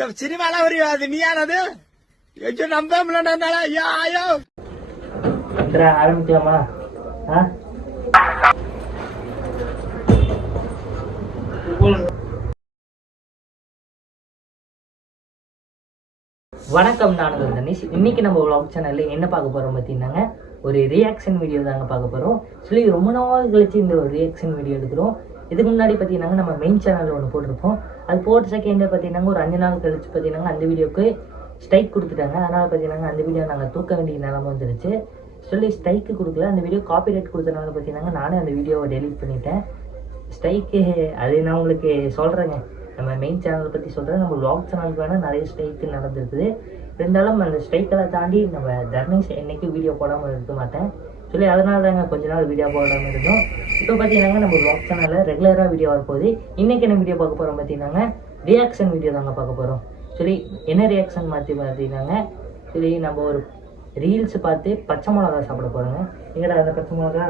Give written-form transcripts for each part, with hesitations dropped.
இந்த சினிமால ஒரு அது நீயானது எச்சோ நம்ப முடியல. ஐயோ ஐயோ ஆரம்பிக்கலாமா? வணக்கம், நான் தனிஷ். இன்னைக்கு நம்ம vlog சேனல்ல என்ன பார்க்க போறோம் பார்த்தீங்கன்னா, ஒரு ரியாக்ஷன் வீடியோ தாங்க பார்க்க போறோம். சொல்லி ரொம்ப நாள் கழிச்சு இந்த ஒரு ரியாக்ஷன் வீடியோ எடுக்கிறோம். இதுக்கு முன்னாடி பார்த்தீங்கன்னா நம்ம மெயின் சேனலில் ஒன்று போட்டிருப்போம். அது போட்ட செகண்ட் பார்த்தீங்கன்னா ஒரு 5 நாள் கழிச்சு பார்த்தீங்கன்னா அந்த வீடியோக்கு ஸ்ட்ரைக் கொடுத்துட்டாங்க. அதனால் பார்த்தீங்கன்னா அந்த வீடியோ நாங்கள் தூக்க வேண்டிய நிலைமை வந்துருச்சு. சொல்லி ஸ்ட்ரைக்கு கொடுக்கல, அந்த வீடியோ காப்பிரைட் கொடுத்தனால பார்த்தீங்கன்னா நானே அந்த வீடியோவை டெலிட் பண்ணிட்டேன். ஸ்ட்ரைக்கு அது நான் உங்களுக்கு சொல்கிறேங்க, நம்ம மெயின் சேனலை பற்றி சொல்கிறேன். நம்ம vlog சேனலுக்கு வேணால் நிறைய ஸ்ட்ரைக்கு நடந்துருக்குது. இருந்தாலும் அந்த ஸ்ட்ரைக்கெல்லாம் தாண்டி நம்ம தர்ணேஷ் என்றைக்கும் வீடியோ போடாமல் இருக்க மாட்டேன் சொல்லி அதனால தாங்க கொஞ்ச நாள் வீடியோ போடாமல் இருந்தோம். இப்போ பார்த்தீங்கன்னா நம்ம vlog சேனலில் ரெகுலராக வீடியோ வரப்போகுது. இன்றைக்கி என்ன வீடியோ பார்க்க போகிறோம் பார்த்தீங்கன்னா ரியாக்ஷன் வீடியோ தாங்க பார்க்க போகிறோம். சொல்லி என்ன ரியாக்ஷன் மாற்றி பார்த்தீங்கன்னாங்க, சொல்லி நம்ம ஒரு ரீல்ஸ் பார்த்து பச்சை மிளகா சாப்பிட போகிறோங்க. எங்கடா அந்த பச்சை மிளகா?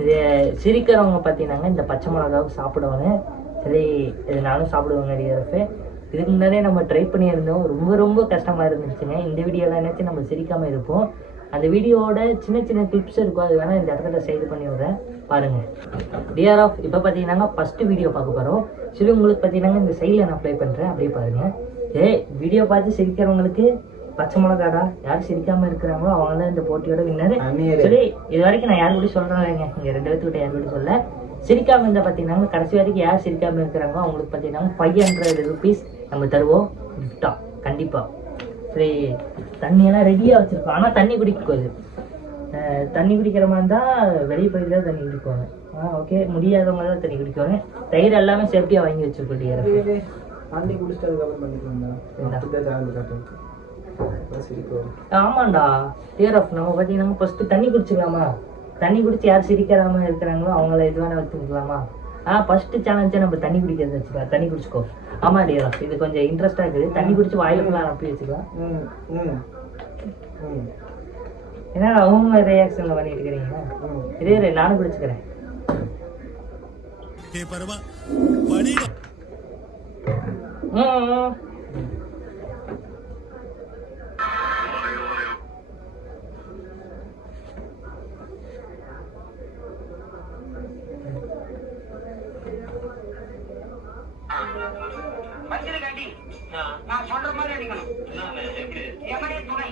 இது சிரிக்கிறவங்க பார்த்தீங்கன்னா இந்த பச்சை மிளகாவை சாப்பிடுவாங்க. சரி, இது நானும் சாப்பிடுவேங்க டிஆர்எஃப். இதுக்கு முன்னாடியே நம்ம ட்ரை பண்ணியிருந்தோம். ரொம்ப ரொம்ப கஷ்டமாக இருந்துச்சுங்க. இந்த வீடியோலாம் நினச்சி நம்ம சிரிக்காமல் இருப்போம். அந்த வீடியோவோட சின்ன சின்ன கிளிப்ஸ் இருக்கும், அது வேணால் இந்த இடத்துல சைடு பண்ணி விட்றேன் பாருங்கள். டிஆர்எஃப் இப்போ பார்த்தீங்கன்னா ஃபஸ்ட்டு வீடியோ பார்க்க போகிறோம். சரி, உங்களுக்கு பார்த்தீங்கன்னா இந்த சைடில் நான் ப்ளே பண்ணுறேன், அப்படியே பாருங்கள். வீடியோ பார்த்து சிரிக்கிறவங்களுக்கு பச்சை மிளகாடா, யார் சிரிக்காமல் இருக்கிறாங்களோ அவங்க தான் இந்த போட்டியோட வின்னர். சரி, இது வரைக்கும் நான் யாரு கூட சொல்கிறேன், இங்கே 2 பேர்த்துக்கிட்ட யாரு கூட சொல்ல. சிரிக்காமல் இருந்தால் பார்த்தீங்கன்னா கடைசி வரைக்கும் யார் சிரிக்காமல் இருக்கிறாங்களோ அவங்களுக்கு பார்த்தீங்கன்னா 500 rupees நம்ம தருவோம் கிஃப்டா கண்டிப்பாக. சரி, தண்ணியெல்லாம் ரெடியாக வச்சுருக்கோம். ஆனால் தண்ணி குடிக்காது. தண்ணி குடிக்கிற மாதிரி இருந்தால் வெளியே போய் தான் தண்ணி குடிக்குவாங்க. ஓகே, முடியாதவங்க தான் தண்ணி குடிக்குவாங்க. தயிர் எல்லாமே சேஃப்டியாக வாங்கி வச்சுருக்கோம் டிஆர்எஃப். தண்ணி குடிச்சிட்டு அதுக்கப்புறம் பண்ணிக்கலாம்டா. ஆமாண்டா டிஆர்எஃப், நம்ம பார்த்தீங்கன்னா ஃபஸ்ட்டு தண்ணி குடிச்சுக்கலாமா? தண்ணி குடிச்சு யார் சிரிக்காம இருக்கிறாங்களோ அவங்கள இது வேணா வச்சுக்கலாமா? ஃபர்ஸ்ட் சேலஞ்சை நம்ம தண்ணி குடிக்கிறது வச்சுக்கலாம். தண்ணி குடிச்சுக்கோ. ஆமா டிஆர்எஃப், இது கொஞ்சம் இன்ட்ரெஸ்டாக இருக்குது. தண்ணி குடிச்சு வாயிலாம் அப்படி வச்சுக்கலாம். ஏன்னா அவங்க ரியாக்ஷன்ல பண்ணிட்டு இருக்கிறீங்க. இதே நானும் குடிச்சுக்கிறேன். நான் சொல்ற மாதிரி அடிக்கணும். எமனே துணை,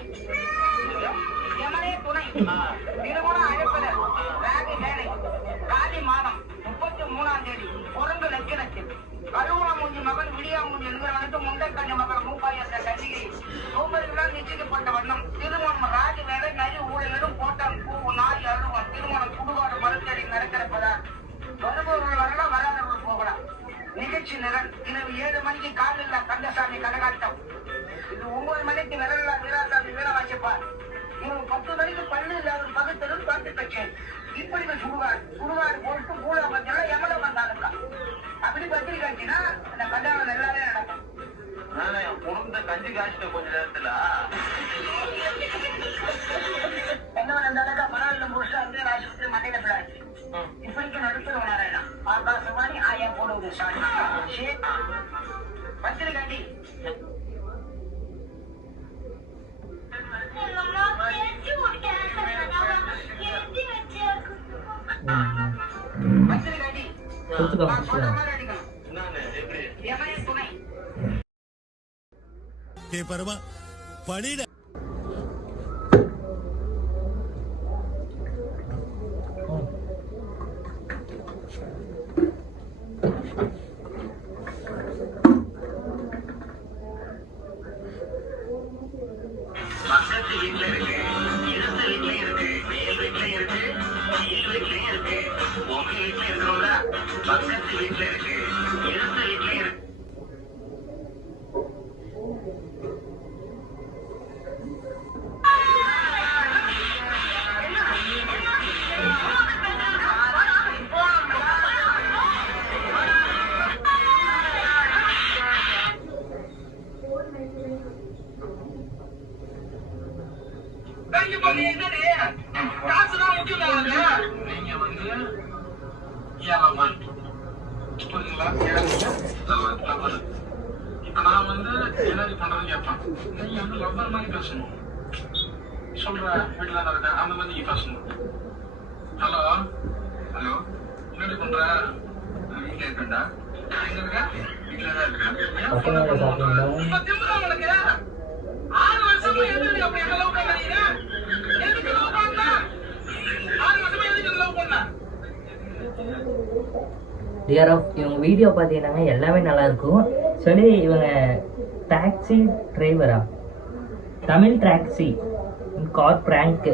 எமனே துணை, திருமண அழைப்பதர், ராகி வேலை, காலி மாதம் 33ஆம் தேதி, குரங்கு நக்கினத்தில், கருவூல மூஞ்சி மகன் விடியா மூஞ்சி என்கிறவனுக்கு முண்டை கண்ட மகன் மூப்பாயத்த கண்டிகை சோம்பர்களால் நிச்சயிக்கப்பட்ட வண்ணம் திருமணம் ராகி வேலை நரி ஊழலும் போட்டான் பூ நாய் அழுவம் திருமணம் சுடுகாடு மறுத்தடி நடக்கிறப்பதால் வருபவர்கள் வரலாம், வராதவர்கள் போகலாம். நிகழ்ச்சி நிரல் இரவு 7 மணிக்கு காலில்லா கந்தசாமி கரகாட்டம். இது 9 மணிக்கு விரல்லா வீராசாமி வீரவாசிப்பார். இரவு 10 மணிக்கு பள்ளி இல்லாத பகுத்தலும் பாட்டு கச்சேரி. இப்படி சுடுகாடு போட்டு மூலா மத்தியில எமல வந்தாலுக்கா அப்படி பத்திரிக்காச்சுன்னா இந்த கல்யாணம் எல்லாமே நடக்கும். கஞ்சி காய்ச்சிட்ட கொஞ்ச நேரத்துல என்ன நடக்கா மணால முடிச்சு அங்கே ஆஸ்பத்திரி மண்டையில பிள்ளாச்சு. இப்படிக்கு நடுத்தர வராயணா ஆகாசவாணி ஆயா போடுவது பத்திரிகாண்டி பத்திரிகாண்டி எமனே துணை படிட புரியுங்களா? கேளுங்க. லவ்வர். இப்ப நான் வந்து என்னடி பண்றேன்னு கேட்பேன். நீ வந்து லவ்வர் மாதிரி பேசணும். சொல்ற வீட்டுல தான் இருக்கேன் அந்த மாதிரி நீங்க பேசணும். ஹலோ ஹலோ என்னடி பண்ற? வீட்டுல இருக்கேன்டா. எங்க இருக்க? வீட்டுல தான் இருக்கேன். உனக்கு 6 வருஷமா எதுக்கு அப்படி என்ன லவ் பண்ணீங்க? எதுக்கு லவ் பண்ண? 6 வருஷமா எதுக்கு லவ் பண்ண? டியர் ஆஃப் இவங்க வீடியோ பார்த்தீங்கன்னா எல்லாமே நல்லா இருக்கும். சொல்லி இவங்க டாக்ஸி டிரைவரா, தமிழ் டாக்ஸி கார் ப்ராங்க்கு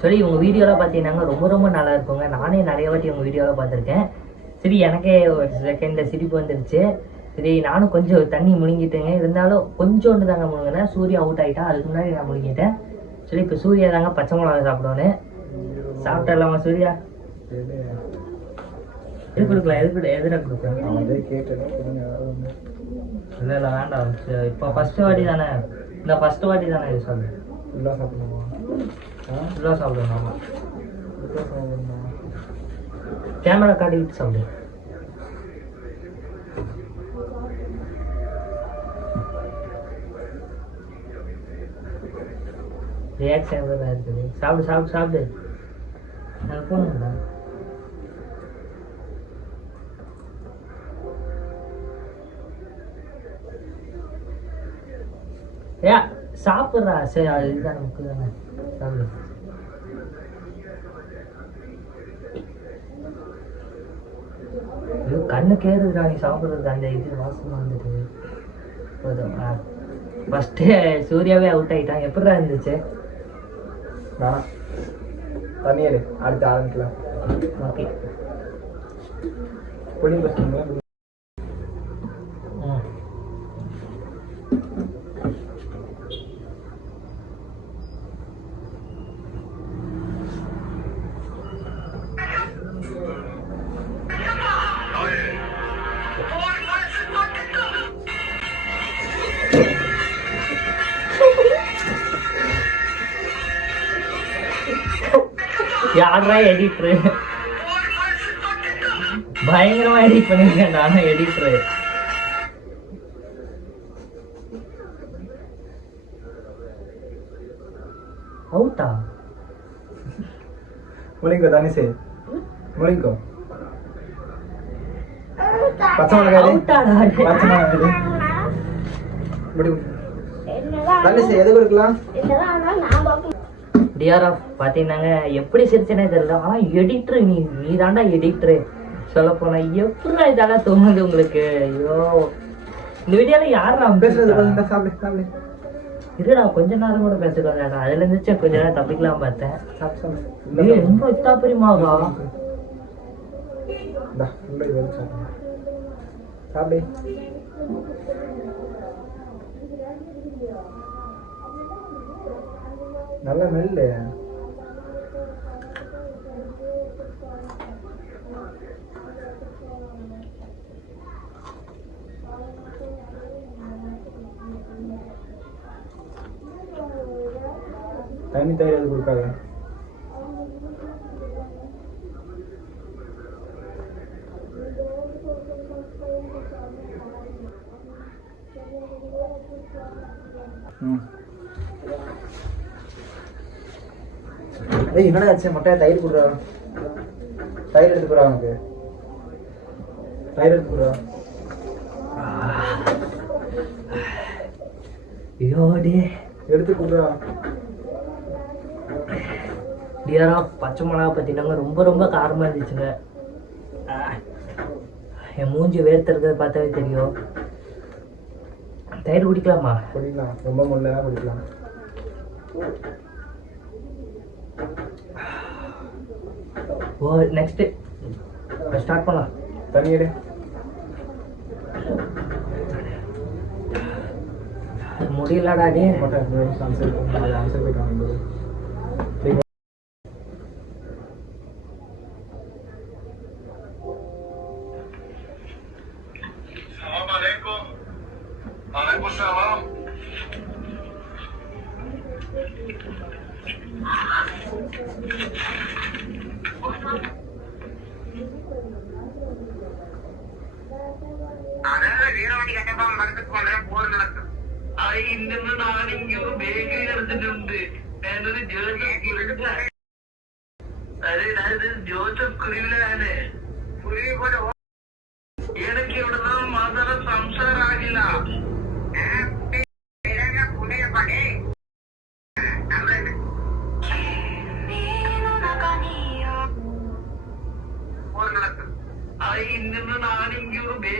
சொல்லி இவங்க வீடியோலாம் பார்த்தீங்கன்னா ரொம்ப ரொம்ப நல்லா இருக்குங்க. நானே நிறைய வாட்டி இவங்க வீடியோலாம் பார்த்துருக்கேன். சரி எனக்கே ஒரு செகண்டில் சிரிப்பு வந்துடுச்சு. சரி நானும் கொஞ்சம் தண்ணி முழுங்கிட்டேங்க. இருந்தாலும் கொஞ்சோண்டு தாங்க முழுங்கினேன். சூர்யா அவுட் ஆகிட்டான், அதுக்கு முன்னாடி நான் முழுங்கிட்டேன். சரி இப்போ சூர்யா தாங்க பச்சை மிளகா சாப்பிடுவோன்னு சாப்பிட்டலாமா சூர்யா? எது கொடுக்கலாம்? எதிராக கொடுக்கலாம்? இல்லை இல்லை வேண்டாம். இப்போ ஃபஸ்ட்டு வாட்டி தானே, இந்த ஃபஸ்ட்டு வாட்டி தானே இது சொல்லு. ஃபுல்லாக சாப்பிடணுமா? ஃபுல்லாக சாப்பிடணுமா? கேமரா காட்டிக்கிட்டு சாப்பிடு. ரியாக்ஷன் எவ்வளோ இருக்குது? சாப்பிடு சாப்பிடு சாப்பிடு. நான் போகணுங்களா? ஏ சாப்பிட்றா. சரி அது இதுதான் நமக்கு தானே. சாப்பிடு. ஐயோ கண்ணுக்கு ஏறுதுடா நீ சாப்பிட்றது. அந்த இது வாசமாக வந்துட்டு போதும். ஃபஸ்ட்டு சூர்யாவே அவுட் ஆகிட்டான். எப்படிடா இருந்துச்சு? வேணாம் தண்ணியரு அடுத்து ஆரம்பிக்கலாம். ஓகே புளி பசங்க யாரா எடிட்ரு? பயங்கரமா எடிட் பண்ணிருக்கேன் நானும் எடிட்ரு. அவுட்டா? முழிங்கோ தனிசே முழிங்கோ. பச்சை மிளகாய் அவுட்டாடா? பச்சை மிளகாய் தனிசே எது கொடுக்கலாம்? டிஆர்எஃப் பார்த்தீங்கன்னாங்க எப்படி சிரிச்சனே தெரியல. ஆனால் எடிட்ரு நீ தாண்டா எடிட்ரு. சொல்ல போனா எப்படா இதெல்லாம் தோணுது உங்களுக்கு? ஐயோ இந்த வீடியோல யாரா பேசுறது? சாப்பிடு சாப்பிடு. இருடா கொஞ்ச நேரம் கூட பேசுறேன். அதுல இருந்துச்சு கொஞ்ச நேரம் தப்பிக்கலாம் பார்த்தேன். ரொம்ப இத்தா பெரியமாகா சாப்பிடு. நல்ல மெல்லு. தண்ணி தயிர் அது கொடுக்காத. ஏய் என்னடா ஆச்சு? மொட்டையா தயிர் கொடுறா. தயிர் எடுத்து கொடுறா. அவனுக்கு தயிர் எடுத்து கொடுறா. ஐயோடி எடுத்து கொடுறா. டியரா பச்சை மிளகா பார்த்தீங்கன்னா ரொம்ப ரொம்ப காரமாக இருந்துச்சுங்க. என் மூஞ்சி வேர்த்துறத பார்த்தாவே தெரியும். தயிர் குடிக்கலாமா? குடிக்கலாம். ரொம்ப முள்ளா குடிக்கலாம். ஓ நெக்ஸ்ட் ஸ்டார்ட் பண்ணலாம். தண்ணி எடு. முடியலடா டே. ஆன்சர் போயிட்டாங்க. പടത്തിൽ വളരെ പോർ നടക്കും ഇന്ന് നാണെങ്കിൽ ഒരു ബേക്കറി നടത്തിട്ടുണ്ട് എന്നൊരു ജോസഫ് കുരുവിലാണ് കുരുവി പോലെ എനിക്ക് ഇവിടുന്ന് മാത്രം സംസാരമാകില്ല ഇന്ന് നാണെങ്കിൽ ഒരു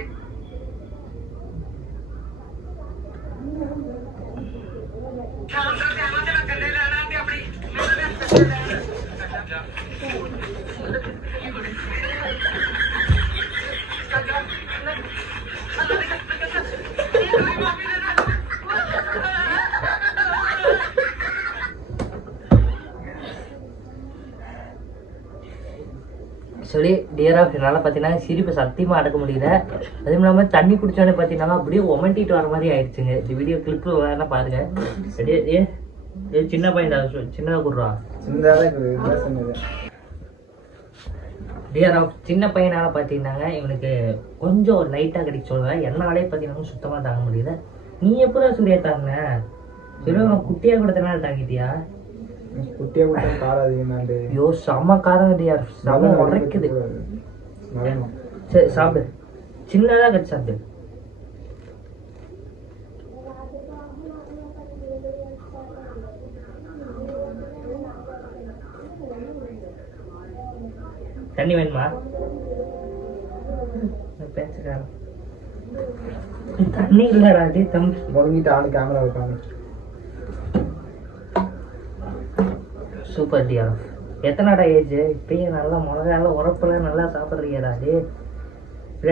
சொல்லி டியர் ஆஃப் என்னால் பார்த்தீங்கன்னா சிரிப்பு சத்தியமாக அடக்க முடியல. அதுவும் இல்லாமல் தண்ணி குடிச்சோன்னே பார்த்தீங்கன்னா அப்படியே ஒமட்டிட்டு வர மாதிரி ஆயிடுச்சுங்க. இந்த வீடியோ கிளிப்பு வேணா பாருங்க. ஏ சின்ன பையன்டா, சின்னதாக கொடுறா. டியர் ஆஃப் சின்ன பையனால் பார்த்தீங்கன்னாங்க இவனுக்கு கொஞ்சம் லைட்டாக கிடைக்க சொல்லுவேன். என்னாலே பார்த்தீங்கன்னா சுத்தமாக தாங்க முடியல. நீ எப்போ சூர்யா தாங்க சரி உனக்கு குட்டியாக கொடுத்தனால தாங்கிட்டியா? குட்டியா கொடுத்தா காரம் அதிகமாண்டு. ஐயோ செம்ம காரம் டியர், செம்ம உரைக்குது. சரி சாப்பிடு, சின்னதாக கட்டி சாப்பிடு. தண்ணி வேணுமா? பேசுறேன் தண்ணி இல்லடா தம்பி. முருங்கிட்டு ஆளு கேமரா வைப்பாங்க. Super dear. எத்தனைடா ஏஜ்? இப்பயே நல்லா மிளகாலாம் உரப்பெல்லாம் நல்லா சாப்பிட்றீங்கடா.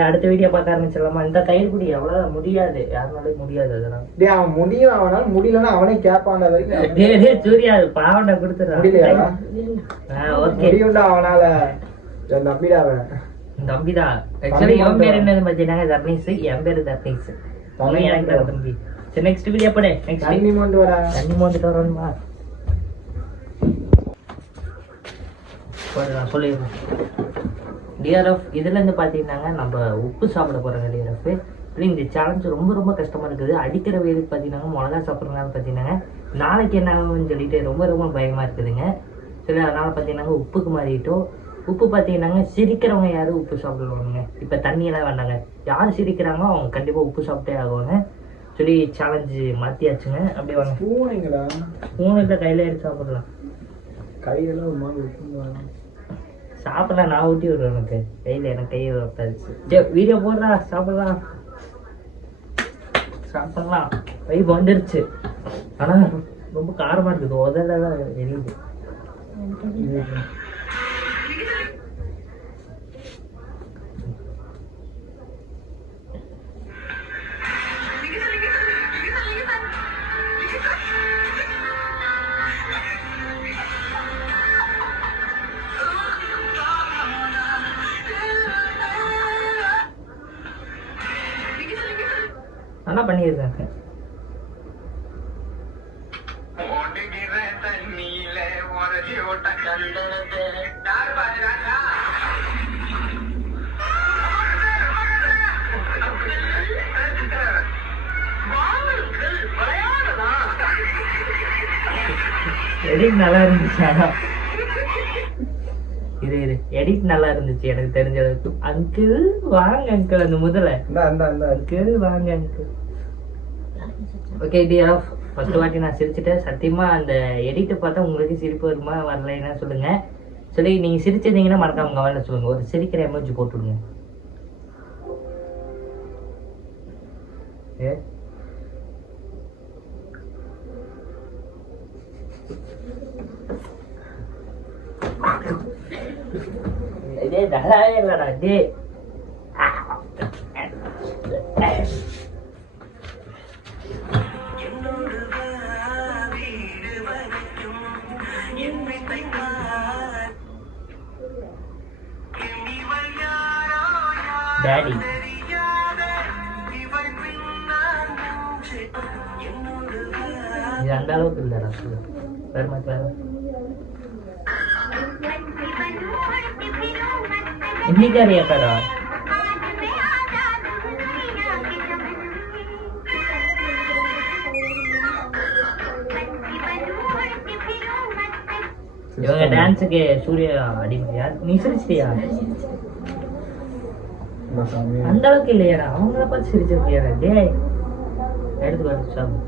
அடுத்த வீடியோ பார்க்க ஆரம்பிச்சிடலாமா? இந்த தயிர் குடி எவ்வளோ முடியாது, யாருனாலே முடியாது. அதெல்லாம் அவன் முடியும், அவனால முடியலன்னா அவனே கேட்பான். சூர்யா பாவண்டா கொடுத்துடா. முடியலையா? ஓகே முடியும்டா அவனால. நம்பிடா அவன் தம்பிதா. ஆக்சுவலி என் பேர் என்னது பார்த்தீங்கன்னா தர்ணீஸ், என் பேர் தர்ணீஸ். எனக்கு தம்பி. சரி நெக்ஸ்ட் வீடியோ போடு. நெக்ஸ்ட் தண்ணி மோண்டு வரா. தண்ணி மோந்துட்டு வரணுமா? நான் சொல்லிடுறேன் டிஆர்எஃப். இதுலேருந்து பார்த்தீங்கன்னாங்க நம்ம உப்பு சாப்பிட போகிறோங்க டிஆர்எஃப். இப்படி இந்த சேலஞ்ச் ரொம்ப ரொம்ப கஷ்டமாக இருக்குது. அடிக்கிற வெயிலுக்கு பார்த்தீங்கன்னா மிளகா சாப்பிட்றதுனால பார்த்தீங்கன்னா நாளைக்கு என்ன ஆகும்னு சொல்லிட்டு ரொம்ப ரொம்ப பயமாக இருக்குதுங்க. சரி அதனால் பார்த்தீங்கன்னா உப்புக்கு மாறிட்டோம். உப்பு பார்த்தீங்கன்னாங்க சிரிக்கிறவங்க யாரும் உப்பு சாப்பிடுவாங்க. இப்போ தண்ணியெல்லாம் வேண்டாங்க, யார் சிரிக்கிறாங்களோ அவங்க கண்டிப்பாக உப்பு சாப்பிட்டே ஆகுவாங்க. சொல்லி சேலஞ்சு மாற்றியாச்சுங்க. அப்படி வாங்க. பூனைங்களா? பூனைக்கிட்ட கையில் எடுத்து சாப்பிடலாம். கையெல்லாம் ஒரு மாதிரி சாப்பிடலாம். நான் ஊட்டி விடுறேன் உனக்கு. கையில் எனக்கு கையை வைப்பாச்சு. வீடியோ போடுறா, சாப்பிடலாம் சாப்பிடலாம். வைப் வந்துருச்சு. ஆனால் ரொம்ப காரமாக இருக்குது. உதலாம் எரியுது. நல்லா பண்ணியிருக்காங்க. எடிட் நல்லா இருந்துச்சு. இரு எடிட் நல்லா இருந்துச்சு எனக்கு தெரிஞ்ச அளவுக்கு. அங்கிள் வாங்க அங்கிள், அந்த முதல்ல அங்கிள் வாங்க அங்கிள். ஓகே டியர், ஃபர்ஸ்ட் வாட்டி நான் சிரிச்சுட்டேன். சத்தியமா அந்த எடிட்டை பார்த்தா உங்களுக்கு சிரிப்பு வருமா வரலைன்னா சொல்லுங்க. சரி நீங்க சிரிச்சிருந்தீங்கன்னா மறக்காம கவனில சொல்லுங்க. ஒரு சிரிக்கிற எமோஜி போட்டு விடுங்க. நல்லாவே இல்லடா டே. டாடி இது அந்த அளவுக்கு இல்லடா. வேற மாதிரி வேற இன்னைக்கு அறியாக்கடா. இவங்க டான்ஸுக்கு சூர்யா அடிமையா? நீ சிரிச்சிட்டியா? அந்த அளவுக்கு இல்லையாடா, அவங்கள பார்த்து சிரிச்சிருக்கியாடா? டேய் எடுத்து வர சாமி.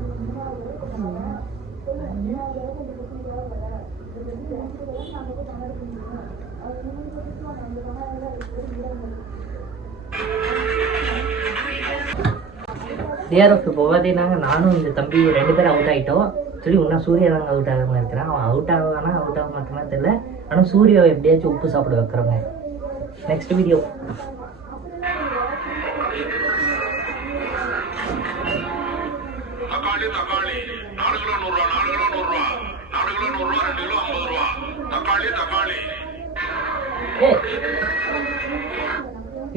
டிஆர்எஃப் இப்போ பார்த்தீங்கன்னா நானும் இந்த தம்பி 2 பேரும் அவுட் ஆகிட்டோம். சரி இன்னும் சூர்யா தாங்க அவுட் ஆகாமல் இருக்கிறான். அவன் அவுட் ஆகானா அவுட் ஆக மாட்டானா தெரியல. ஆனால் சூர்யாவை எப்படியாச்சும் உப்பு சாப்பிட வைக்கிறோங்க. Next video. தக்காளி 4 கிலோ 100 ரூபா, 4 கிலோ 100 ரூபா, 4 கிலோ 100 ரூபா, 2 கிலோ 50 ரூபா. தக்காளி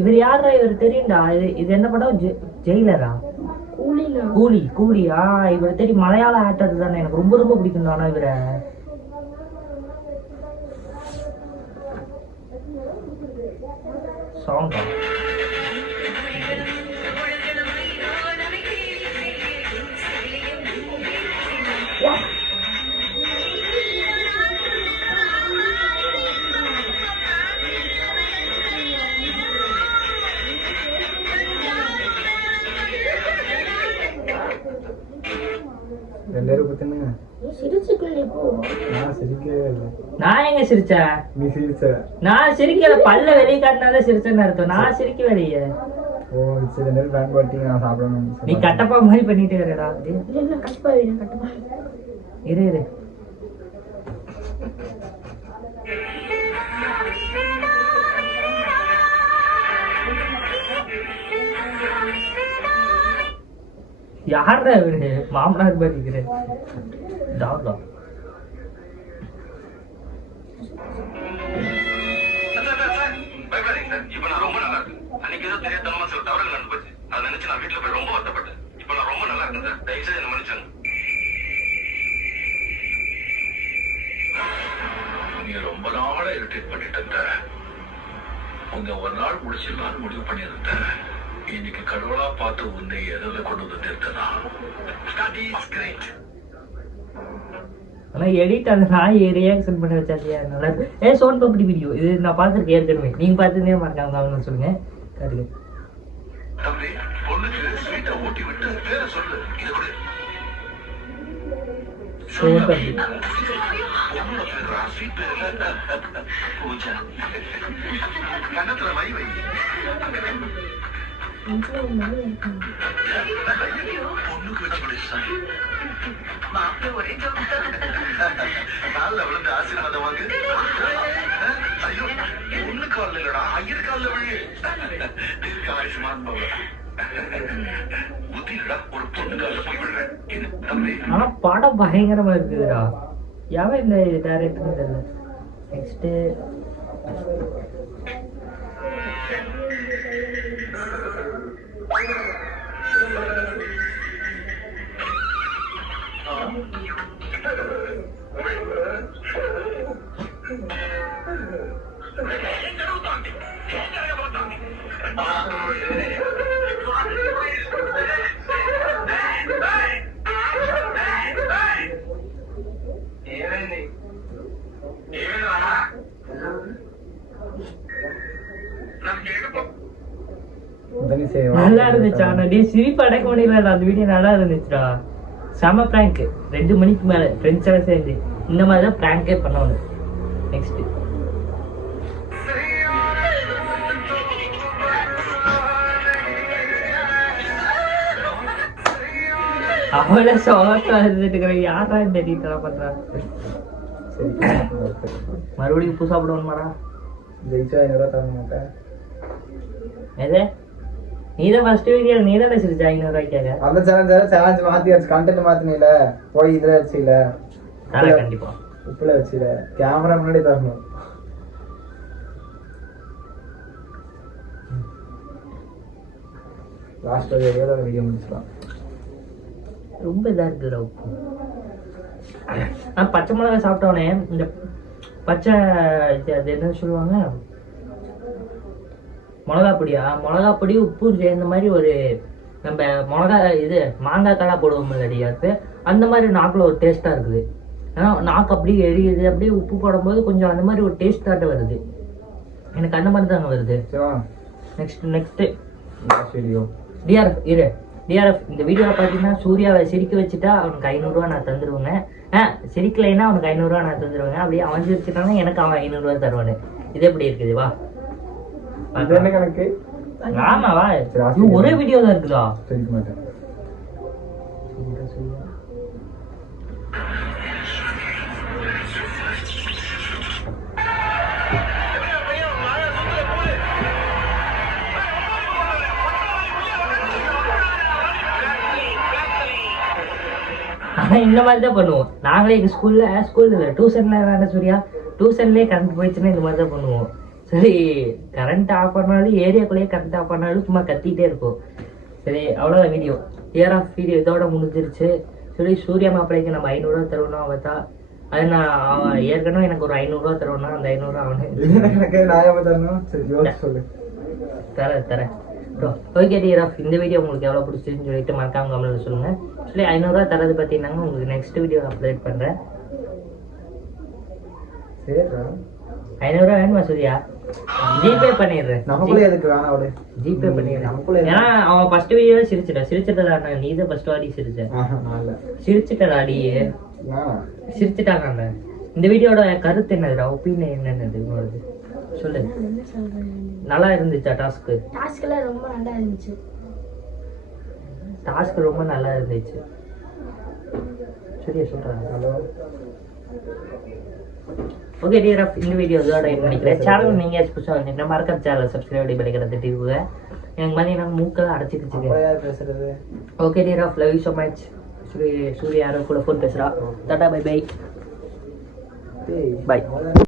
இவர் யாரா? இவர் தெரியும்டா. இது என்ன படம்? ஜெயிலரா? கூலியா? இவர் தெரியும், மலையாள ஆக்டர் தானே. எனக்கு ரொம்ப ரொம்ப பிடிக்கும். ஆனா இவரை சாங் ரெண்டு பத்தினுங்க. நான் சிரிக்கவே இல்லை. நான் எங்க சிரிச்சேன்? நீ சிரிச்ச. நான் சிரிக்கல. பல்ல வெளியே காட்டினாலே சிரிச்சேன்னு அர்த்தம். நான் சிரிக்கவே இல்லையே. ஓ சரி, நேரம் பேன் பாட்டி நான் சாப்பிடணும். நீ கட்டப்பா மாதிரி பண்ணிட்டு வரடா. இரு யாரா இவரு? மாமனார் பாதிக்கிறேன் டாக்டா. இப்ப நான் ரொம்ப நல்லா இருக்கேன். அன்னைக்கு ஏதோ தெரியாதனமா சில தவறுகள் நடந்து போச்சு. அதை நினைச்சு நான் வீட்டுல போய் ரொம்ப வருத்தப்பட்டேன். இப்ப நான் ரொம்ப நல்லா இருக்கேன் சார். தயவு செய்து என்ன மன்னிச்சாங்க. நீ ரொம்ப நாளா இரிட்டேட் பண்ணிட்டு உங்க ஒரு நாள் முடிச்சிடலான்னு முடிவு பண்ணியிருந்தேன். இன்னைக்கு கடவுளா பார்த்து உன்னை எதில் கொண்டு வந்து நிறுத்தினா. ஆனா எடிட் அந்த நாய் ரியாக்ஷன் பண்ணி வச்சாச்சியா நல்லா இருக்கு. சோன் பப்படி வீடியோ இது நான் பார்த்துருக்கேன் ஏற்கனவே. நீங்க பார்த்துட்டே மறக்காம சொல்லுங்க. காட்டுங்க. தம்பி பொண்ணுக்கு ஸ்வீட்டை ஊட்டி விட்டு பேரை சொல்லு. இது கூட சோன் பப்படி பூஜா கண்ணத்துல வை பொண்ணுக்கு வச்சு ஒரே காலில் விழுந்து ஆசீர்வாதம் வாங்கு. ஐயோ பொண்ணு காலில் இல்லடா, ஐயர் காலில் விழு. ஆயுஷ்மான் பவ புத்தி இல்லடா, ஒரு பொண்ணு காலில் போய் விடுறேன் தம்பி. ஆனா படம் பயங்கரமா இருக்குதுடா. யாவன் இந்த டைரக்டர் தெரியல. நெக்ஸ்ட் நல்லா இருந்துச்சா? நான் சிரிப்பு அடக்க முடியல. அந்த வீடியோ நல்லா இருந்துச்சுடா. செம பிராங்க். 2 மணிக்கு மேல ஃப்ரெண்ட்ஸ் எல்லாம் சேர்ந்து இந்த மாதிரி தான் பிராங்கே பண்ணணும். நெக்ஸ்ட் அவளை சோகா இருந்துட்டு யாரா இந்த டீட்டெயிலாம் பண்றா? மறுபடியும் உப்பு சாப்பிடுவோம்மாடா. ஜெயிச்சா என்னடா தர மாட்டேன். எது நீதான் ஃபர்ஸ்ட் வீடியோ நீதான் வச்சிருச்சா 500 ரூபாய்க்காக? அந்த சேலஞ்ச் மாத்தியாச்சு. கண்டென்ட் மாத்தினில போய் இதுல வச்சில. தர கண்டிப்பா. உப்புல வச்சில. கேமரா முன்னாடி தரணும். லாஸ்ட் வீடியோ முடிச்சலாம். ரொம்ப இதா இருக்குதுடா உப்பு. நான் பச்சை மிளகாய் சாப்பிட்டோன்னே இந்த பச்சை அது என்ன சொல்லுவாங்க, மிளகா பொடியா, மிளகா பொடி உப்பு சேர்ந்த மாதிரி ஒரு நம்ம மிளகா இது மாங்காய் தலா போடுவோம் இல்லடியாத்து அந்த மாதிரி நாக்கில் ஒரு டேஸ்ட்டாக இருக்குது. ஏன்னா நாக்கு அப்படியே எரியுது, அப்படியே உப்பு போடும்போது கொஞ்சம் அந்த மாதிரி ஒரு டேஸ்ட் தாட்ட வருது. எனக்கு அந்த மாதிரி தாங்க வருது. சரிவா? நெக்ஸ்ட்டு வீடியோ டிஆர்எஃப் இரு. டிஆர்எஃப் இந்த வீடியோவில் பார்த்தீங்கன்னா சூர்யாவை சிரிக்க வச்சுட்டா அவனுக்கு 500 ரூபா நான் தந்துடுவேங்க. சிரிக்கலைன்னா அவனுக்கு 500 ரூபா நான் தந்துடுவேங்க. அப்படியே அவன் சிரிச்சுட்டானா எனக்கு அவன் 500 ரூபா தருவானு. இது எப்படி இருக்குது? வா இது என்ன கணக்கு? ஆமாவா, சரி, இது ஒரே வீடியோ தான் இருக்குதா? தெரிவிக்க மாட்டேன். ஆனால் இந்த மாதிரி தான் பண்ணுவோம் நாங்களே. எங்கள் ஸ்கூலில் டியூஷனில் வேணா சூர்யா, டியூஷன்லேயே கரண்ட் போயிடுச்சுன்னா இந்த மாதிரி தான் பண்ணுவோம். சரி, கரண்ட் ஆஃப் பண்ணாலும் ஏரியாக்குள்ளேயே கரண்ட் ஆஃப் பண்ணாலும் சும்மா கத்திட்டே இருக்கும். சரி, அவ்வளோதான் வீடியோ. இயர் ஆஃப் வீடியோ இதோட முடிஞ்சிருச்சு. சரி, சூர்யா மாப்பிள்ளைக்கு நம்ம 500 ரூபா தருவோம்னா அவத்தா, அது நான் அவன் ஏற்கனவே எனக்கு ஒரு 500 ரூபா தருவோம்னா அந்த 500 ரூபா சொல்லு. தரேன். ஓகே டியர் ஆஃப், இந்த வீடியோ உங்களுக்கு எவ்வளோ பிடிச்சிருச்சுன்னு சொல்லிட்டு மறக்காம கமெண்ட்ல சொல்லுங்கள். சொல்லி 500 ரூபா தரது பார்த்தீங்கன்னா உங்களுக்கு நெக்ஸ்ட் வீடியோ அப்லோட் பண்ணுறேன். சரிடா, 500 ரூபா வேணுமா சூர்யா? ஜிபே பண்ணிடுறேன். நமக்குள்ள எதுக்கு வேணாம் அவளு? ஜிபே பண்ணிடுறேன். நமக்குள்ள ஏன்னா அவன் ஃபர்ஸ்ட் வீடியோவே சிரிச்சிட்டா நீ தான் ஃபர்ஸ்ட் வாடி சிரிச்ச. சிரிச்சிட்டடாடி, சிரிச்சிட்டாங்க. இந்த வீடியோட கருத்து என்னதுடா, ஒப்பீனியன் என்னது உங்களோடது சொல்லு. நல்லா இருந்துச்சா டாஸ்க்கு? டாஸ்க்லாம் ரொம்ப நல்லா இருந்துச்சு. டாஸ்க் ரொம்ப நல்லா இருந்துச்சு. சரியா சொல்றாங்க. ஹலோ. ஓகே டியர் ஆஃப், இந்த வீடியோ இதோட நினைக்கிறேன். சேனல் நீங்கள் புதுசாக வந்தீங்கன்னா மறக்காம சேனல் சப்ஸ்கிரைப் பண்ணி படிக்கிறது டிவிங்க. எனக்கு மாதிரி நாங்கள் மூக்கெல்லாம் அடைச்சிக்கிச்சு. பேசுறது. Okay dear of, love you so much. Surya யாரோ கூட ஃபோன் பேசுகிறா. Tata, bye by.